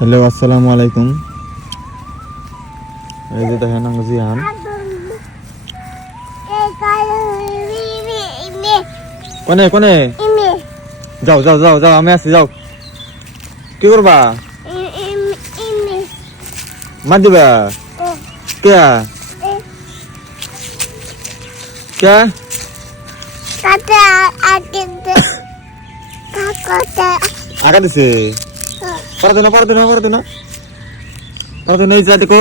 Hello, আসসালামু আলাইকুম। এই যে দেখেন আমরা জিহান কোনে কোনে যাও যাও যাও যাও, আমি আছি, যাও। কি করবা? মার দিবা? কে কে আগা দিছে? পারতো না পারতো না পারতো না পারতো না। এই যা দেখো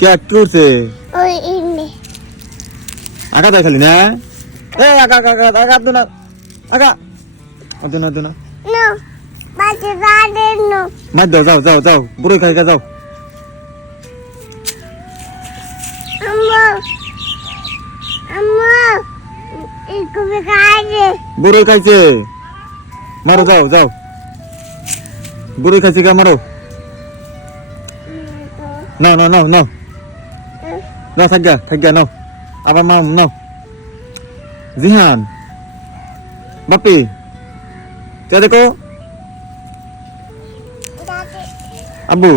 কে কি করছে? আগা দেয় খালি না। এই আগা আগা আগা আগা আদো না, আগা আদো না আদো না। মার দাও, যাও যাও যাও, বুড়ো খাই যাও। বুড়ো খাইছে, মারো, যাও যাও। বুড়ো খাইছে কে, মারো। নাও নাও নাও নাও নাও, থাক গা নাও, আবার মাও নাও। জিহান বাপি চা দেখো। আব্বু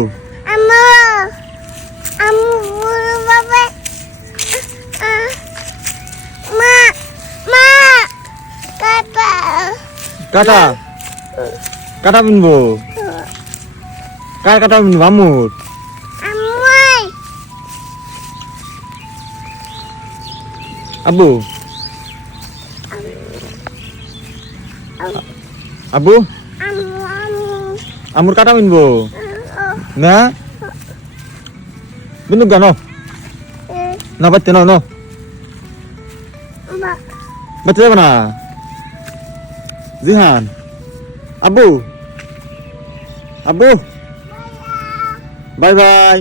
কাটা কাটা বিনবো, কার কাটা বিনবো? আমুর আব্বু আব্বু আমুর কাটা বিনবো না? বিন্দু গা না বাচ্চা নাও নাও, বাচ্চা যাবে না। জিহান আব্বু আব্বু বাই বাই।